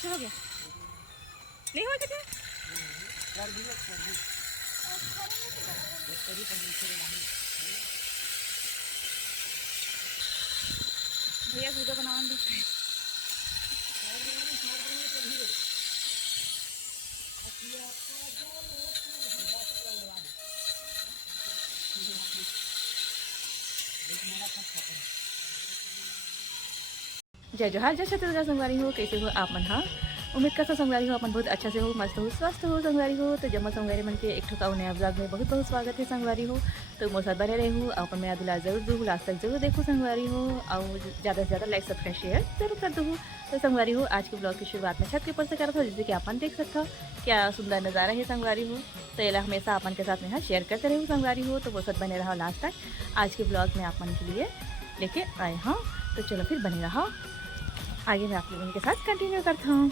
कैसे हो गया? नहीं हुआ क्या? भैया वीडियो बनाने दो। जय जोहार, जय छत्तीसगढ़ संगवारी हो। कैसे हो आप मन? हाँ, उम्मीद करता संगवारी हो अपन बहुत अच्छा से हो, मस्त हो, स्वस्थ हो संगवारी हो। तो जम्मू संगवारी मन के एक ठोका नया ब्लॉग में बहुत बहुत स्वागत है संगवारी हो। तो मोर साथ बने रहूँ, अपन मेरा दुलार जरूर दूँ, लास्ट तक जरूर देखो संगवारी हो, और ज़्यादा से ज़्यादा लाइक सब्सक्राइब शेयर जरूर कर दूँ। तो संगवारी हो, आज के ब्लॉग की शुरुआत में छत के ऊपर से कर था, जैसे कि अपन देख सकते हो क्या सुंदर नज़ारा है संगवारी हो। तो ये हमेशा अपन के साथ में हाँ शेयर करते रहूँ संगवारी हो। तो वो सब बने रहा लास्ट तक। आज के ब्लॉग में अपन के लिए लेके आए हाँ, तो चलो फिर बने रहा, आगे मैं आप लोगों के साथ कंटिन्यू करता हूँ।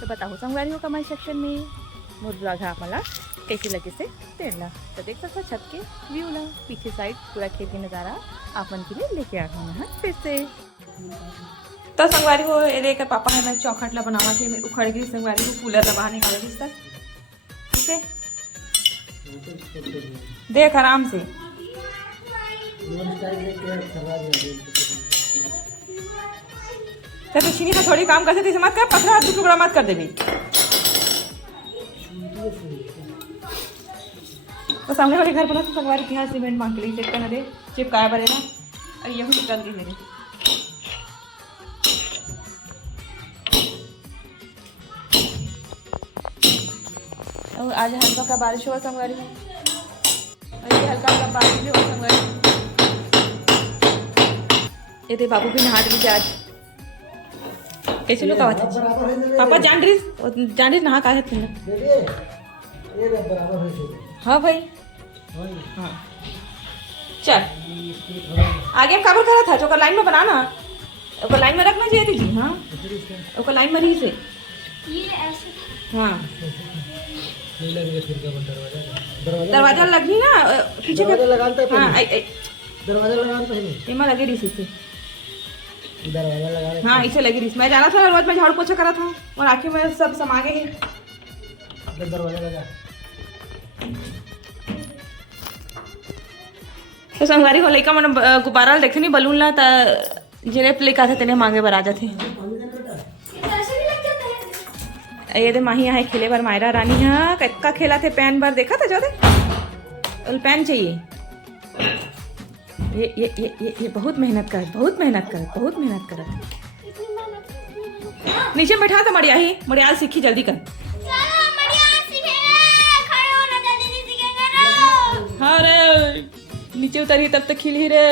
तो बताओ संगवारी हो कमेंट सेक्शन में मोर ब्लॉग है आपला कैसी लगे से तेरला। तो देख सकते हो छत के व्यू ला, पीछे साइड पूरा खेत का नज़ारा आपन के लिए लेके आ गए हैं फिर से। तो संगवारी हो ये लेकर पापा है मैं चौखट ला बनावा थी, मैं उखड़ गई संगवारी को, कूलर ला बाहर निकाला जिस तक ठीक है। देख आराम से तो चीनी तो थोड़ी काम करते थे, मत कर पथरा हाथ टुकड़ा मत कर देवी। तो सामने वाले घर पर तो संगवारी की यहाँ सीमेंट मांग के लिए चेक करना दे चिपकाया बने ना, और यही निकल गई मेरे। और आज हल्का का बारिश हुआ संगवारी में, और ये हल्का हल्का बारिश भी हुआ संगवारी। ये थे बाबू भी नहा ली आज। कैसे लोग आवाज पापा जान रही नहा का है तुमने? हाँ भाई हाँ चल आगे काबर करा था जो लाइन में बनाना, ओकर लाइन में रखना चाहिए थी जी। हाँ ओकर लाइन में रही से हाँ दरवाजा लगी ना पीछे हाँ दरवाजा लगाना लगे रही से दरवाजा लगा हाँ इसे लगी रही। मैं जाना था रोज, मैं झाड़ू पोछा करा था और आखिर में सब समा गए हैं। दरवाजा लगा तो संगवारी हो लइका मन गुब्बारा देखे नहीं बलून ला ता जिले लेका थे तेने मांगे बर आ जाते। ये दे माही है खेले बर मायरा रानी हाँ कक्का खेला थे पैन बार देखा था जो दे पैन चाहिए। ये बहुत मेहनत कर, बहुत मेहनत कर, बहुत मेहनत कर। नीचे बैठा था मड़ियाल सीखी जल्दी कर। हाँ रे नीचे उतरी तब तक खिल ही रे।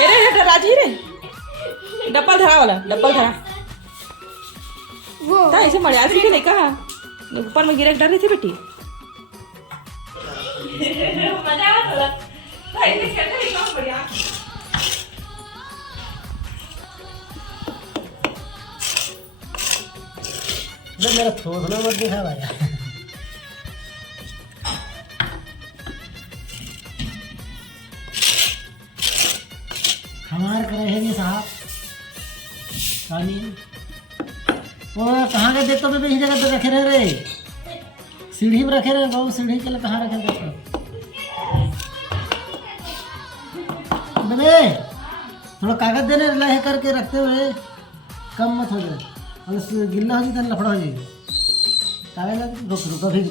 अरे राजी रे डब्बल धरा वाला डब्बल धरा वो ऐसे मड़ियाल सीखे नहीं कहा, ऊपर में गिरे डर रही थी बेटी। मजा आया मेरा थोड़ा मत दिखा भाई। हमारे करे है साहब पानी वो कहाँ गए देखो तो इस जगह पे रखे रहे रे, सीढ़ी में रखे रहे बहुत सीढ़ी के लिए कहाँ रखे देखो बने थोड़ा कागज देने लहे करके रखते हुए कम मत हो जाए, और गिल्ला हो जाए लफड़ा हो जाए कागज रुक रुक अभी।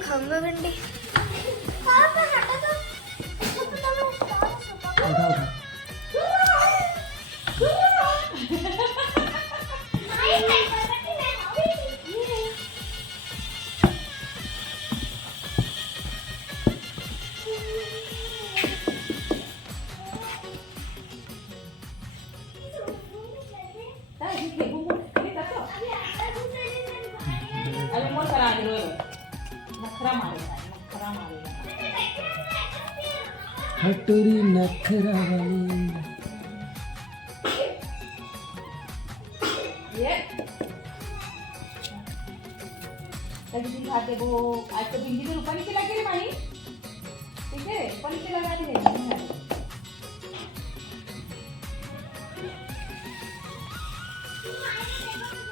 खाऊंगा भिंडी हटोरी नखरा वाली। खाते वो आज तो भिंडी के ऊपर नीचे लगे रे पानी, ठीक है, ऊपर नीचे लगा दे।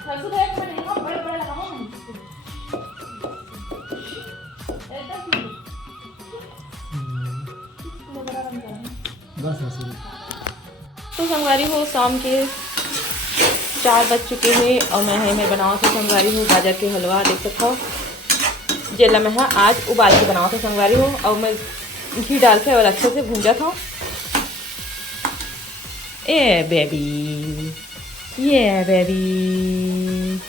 रसू है पर नहीं, बड़े बड़े लगाओ ना एकदम बस ऐसे। तो संगवारी हो शाम के 4 बज चुके हैं और मैं बनाओ तो संगवारी हूँ गाजर के हलवा। देख सकता हो जेला मैं आज उबाल के बनाओ तो संगवारी हो, और मैं घी डाल के और अच्छे से भूंजा था। ए बेबी, ये बेबी।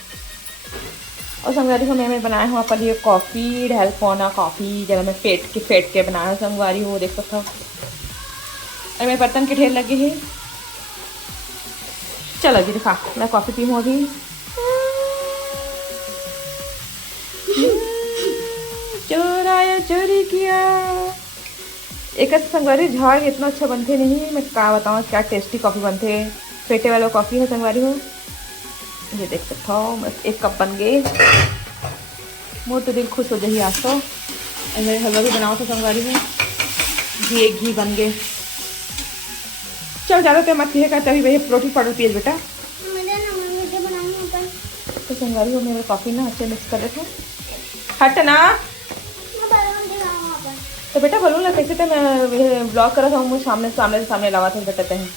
और संगवारी हो मैं बनाया हूँ अपन ये कॉफ़ी ढेलफोना कॉफ़ी, जगह मैं फेट के बनाया संगवारी हो। देख सकता हो और मेरे बर्तन के ढेर लगे हैं। चलो जी दिखा, मैं कॉफ़ी पी हूँ अभी। चोराया चोरी किया। एक संगवारी झाड़ इतना अच्छा बनते नहीं, मैं क्या बताऊँ क्या टेस्टी कॉफ़ी बनते। फेटे वाला कॉफ़ी है संगवारी हो, ये देख सकता हो। बस 1 कप बन गए, मोर तो दिल खुश हो जाइए आज तो। मेरे हलवा भी बनाओ तो संगवारी हो, घी बन गए। चल ज़्यादा तो मत पिएगा, तभी भैया प्रोटीन पाउडर पिए बेटा। तो संगवारी हो मेरे कॉफ़ी ना अच्छे मिक्स कर रहे थे। हट ना तो बेटा बोलूँ ना कैसे थे, मैं ब्लॉग कर रहा था, मुझे सामने लगा थे बेटा हैं।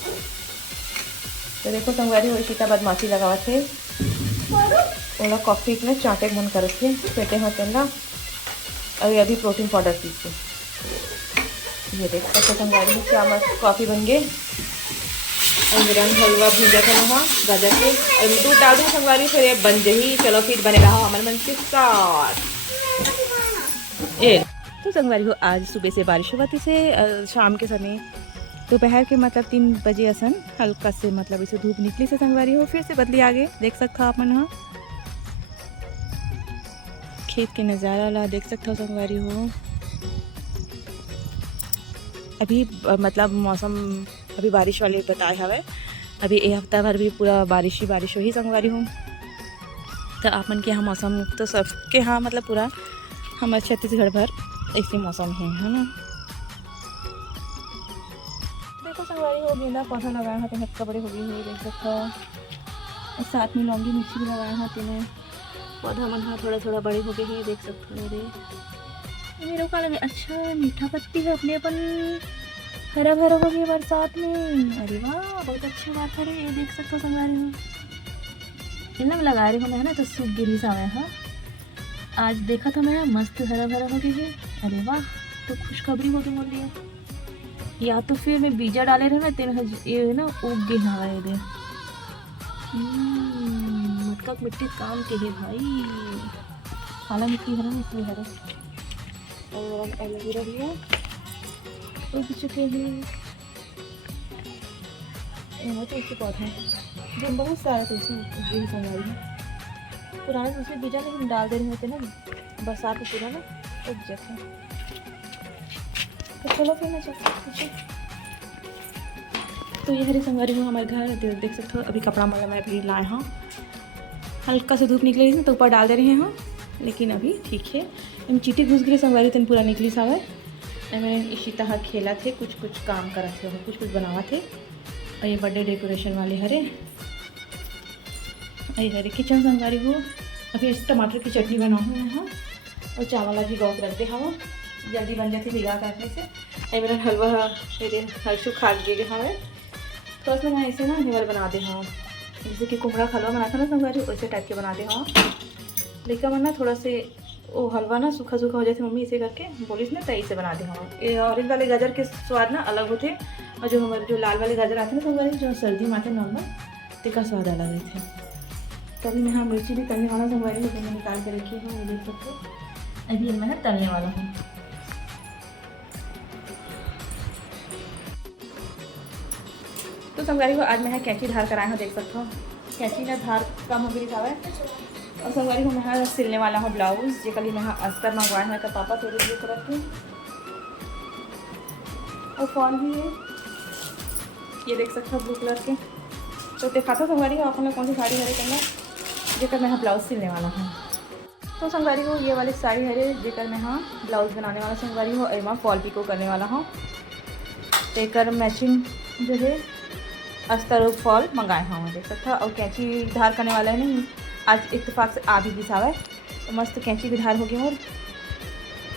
तो देखो संगवारी हो सीता बदमाशी लगा थे, ओला कॉफ़ी इतने चाटे मन कर थे पेटे होते ना। अभी अभी प्रोटीन पाउडर पीछे ये देख सकते संगवारी हो क्या मस्त कॉफ़ी बन गए। और मेरा हलवा भूजा था वहाँ गाजर के, और दूध डाल दूँ संगवारी फिर ये बन जाही। चलो फिर बने रहा हमारे मन के साथ ये। तो संगवारी हो आज सुबह से बारिश हुआ थी से शाम के समय दोपहर के मतलब 3 बजे असन हल्का से मतलब इसे धूप निकली से संगवारी हो, फिर से बदली आगे। देख सकता हो अपन हाँ खेत के नज़ारा ला देख सकता हो संगवारी हो। अभी मतलब मौसम अभी बारिश वाले बताए हवे, अभी एक हफ्ता भर भी पूरा बारिश हो ही संगवारी हूँ। तो आपन के यहाँ मौसम तो सबके यहाँ मतलब पूरा हमारे छत्तीसगढ़ भर ऐसे मौसम है ना। देखो संगवारी हो गेंदा पौधा लगाया है तो हल्का बड़े हो गए हुए देख सकता हो, और साथ में लौंगी मिर्ची भी लगाया है तीनों पौधा मन हाँ थोड़ा बड़े हो गए हैं। देख सकते हो मेरे को लगे अच्छा मीठा पत्ती है अपने अपन हरा भरा हो गया बरसात में। अरे वाह बहुत अच्छी बात है। ये देख सकते हो संगवारी में इतना में लगा रही हूँ मैं ना तो सूख गिरी सा है। हाँ आज देखा था मैं मस्त हरा भरा हो गया है। अरे वाह तो खुशखबरी हो गई बोल रही है, या तो फिर मैं बीजा डाले रहे ना तेन ये ना उग गए हाँ ये मटका मिट्टी काम के है भाई, काला मिट्टी है ना इसलिए हरा। और एलोवेरा भी है उग चुके हैं, तो इससे पौधा जो बहुत सारा तो इसी उगी संगवारी है। पुराने दूसरे बीजा में हम डाल दे रहे होते ना बरसात में पूरा ना उग जाता है। तो चलो फिर मैं चलती। तो ये हरी संगवारी हूँ हमारे घर देख सकते हो। अभी कपड़ा मतलब मैं अभी लाए हाँ, हल्का से धूप निकली थी तो ऊपर डाल दे रहे हैं हाँ, लेकिन अभी ठीक है। हम चीटी घुस गई संगवारी तन पूरा निकली सावर। मैं इसी तरह खेला थे, कुछ काम करा थे, कुछ बनावा थे। और ये बर्थडे डेकोरेशन वाले हरे किचन संगवारी हो। अभी इस टमाटर की चटनी बनाऊँ यहाँ, और चावल अभी गौ रखते हवा जल्दी बन जाती भिगा काटने से। मेरा हलवा मेरे हर्षु खा गए हमें, तो उसमें मैं ऐसे ना हेवर बना दे हाँ, जैसे कि कुमड़ा हलवा बनाता ना संगवारी वैसे टाइप के बना दे हाँ। लेकिन मन ना थोड़ा से वो हलवा ना सूखा हो जाते मम्मी इसे करके बोलिस ना तई से बना दे हाँ। ये ऑरेंज वाले गाजर के स्वाद ना अलग होते, और जो हमारे जो लाल वाले गाजर आते ना संगवारी जो सर्दी में आते नॉर्मल टिका स्वाद अलग रहते हैं। तभी मैं हाँ मिर्ची भी तलने वाला संगवारी है, मैं निकाल के रखी हूँ। ये देख सकते हो अभी मैं तलने वाला हूँ। तो संगवारी को आज मैं कैंची धार कराया हूँ, देख सकते हो कैंची ना धार कम हो गई था और संगवारी हूँ मैं सिलने वाला हूँ ब्लाउज जे कल मैं अस्तर मंगवाए हैं तो पापा थोड़ी ब्लू कलर के और फॉल भी है, ये देख सकते हो ब्लू कलर के। तो देखा था संगवारी को अपन कौन सी साड़ी हरे करना जेकर मैं ब्लाउज सिलने वाला हूँ। तो संगवारी को ये वाली साड़ी हरे जेकर मैं ब्लाउज बनाने वाला संगवारी हो एमा फॉल पिको करने वाला हूँ। तेकर मैचिंग जो है अस्तर और फॉल मंगाए हाँ देख सकता। और कैंची धार करने वाला है नहीं, आज इत्तेफाक से आ भी घिसावा तो मस्त कैंची भी धार हो गई और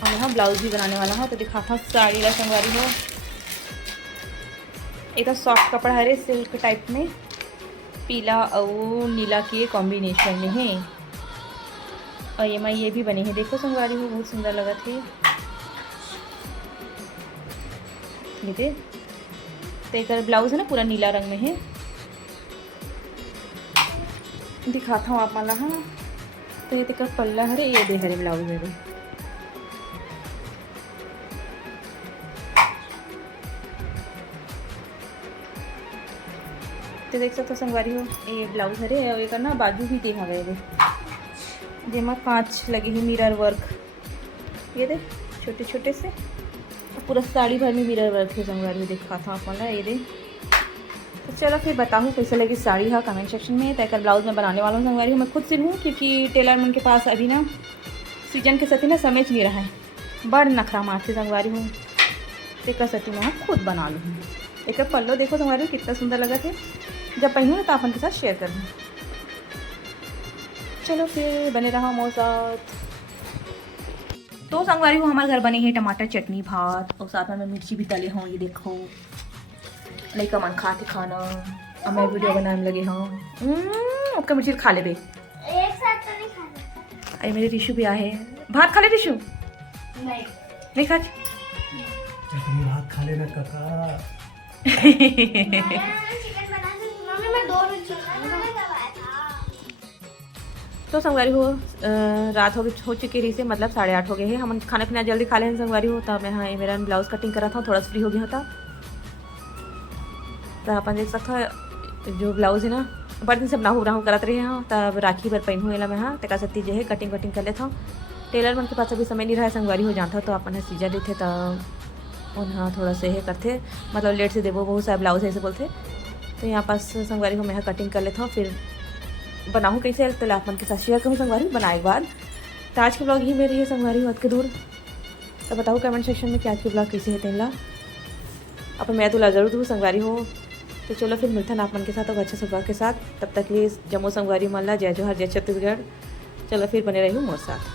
यहाँ ब्लाउज भी बनाने वाला हूँ। तो दिखाता साड़ी ला संगवारी हो, एक सॉफ्ट कपड़ा है सिल्क टाइप में, पीला और नीला के कॉम्बिनेशन में है। और ये भी बनी है देखो संगवारी हो, बहुत सुंदर लगा थे ये तेकर ब्लाउज है ना पूरा नीला रंग में है। दिखाता हूँ आप माला हाँ। तो ये तेकर पल्ला हरे ये दे हरे ब्लाउज मेरे। तो देख सकते हो संगवारी हो ये ब्लाउज हरे और ये करना बाजू भी दे हवे रे जेमा कांच लगे ही मिरर वर्क ये दे छोटे छोटे से पूरा साड़ी भर में मिरर वर्क है संगवारी में दिखा था आप ये दे। तो चलो फिर बताऊँ कैसे लगी साड़ी हाँ कमेंट सेक्शन में। तयकर ब्लाउज मैं बनाने वाला हूँ संगवारी हूँ, मैं खुद सिलूँ क्योंकि टेलर मन के पास अभी ना सीजन के सती ना समझ नहीं रहा है, बड़ नखरा मारती संगवारी हूँ। तेकर सती मैं खुद बना लूँ। एक पल्लो देखो संगवारी कितना सुंदर लगा थे, जब पहनूँ तो अपन के साथ शेयर कर दूँ। चलो फिर बने रहा मोर साथ। तो संगवारी को हमारे घर बने हैं टमाटर चटनी भात और साथ में मैं मिर्ची भी तले हूँ। ये देखो लड़का मन खाते खाना और मैं वीडियो बनाने लगे हाँ। आपका मिर्ची खा ले बे, एक साथ तो नहीं खाना। अरे मेरे टिशू भी आए भात खा ले टिशू नहीं खा चटनी भात खा लेना काका। चिकन बना दूँ मम्मी, मैं 2 मिनट चिकन बनाया था। तो संगवारी हो रात हो चुकी रही से मतलब 8:30 हो गए हैं। हम खाना पीना जल्दी खा लें संगवारी हो। तब मैं हाँ मेरा ब्लाउज कटिंग करा था, थोड़ा फ्री हो गया था। तो अपन देख सकता जो ब्लाउज है ना बड़े दिन से बनाहू करत रहे हाँ। तब राखी भर पहनू एला मैं हाँ तका सत्ती जो है कटिंग वटिंग कर लेता हूँ। टेलर मन के पास अभी समय नहीं रहा संगवारी हो जाता तो अपन सीजन लेते तब हाँ थोड़ा से है करते मतलब लेट से देवो बहुत सारा ब्लाउज ऐसे बोलते। तो यहाँ पास संगवारी को मैं कटिंग कर लेता हूँ, फिर बनाऊँ कैसे तो आप मन के साथ शेयर करूँ संगवारी बनाए के बाद। तो आज के ब्लॉग ही मेरी है संगवारी हो के दूर। तो बताओ कमेंट सेक्शन में कि आज के ब्लॉग कैसे है तेला अपन मैं तो ज़रूर दूँ संगवारी हो। तो चलो फिर मिलता आप मन के साथ और अच्छे से ब्लॉग के साथ। तब तक लिए जम्मू संगवारी मल्ला जय जोहर जय छत्तीसगढ़। चलो फिर बने रही हूँ मोर साथ।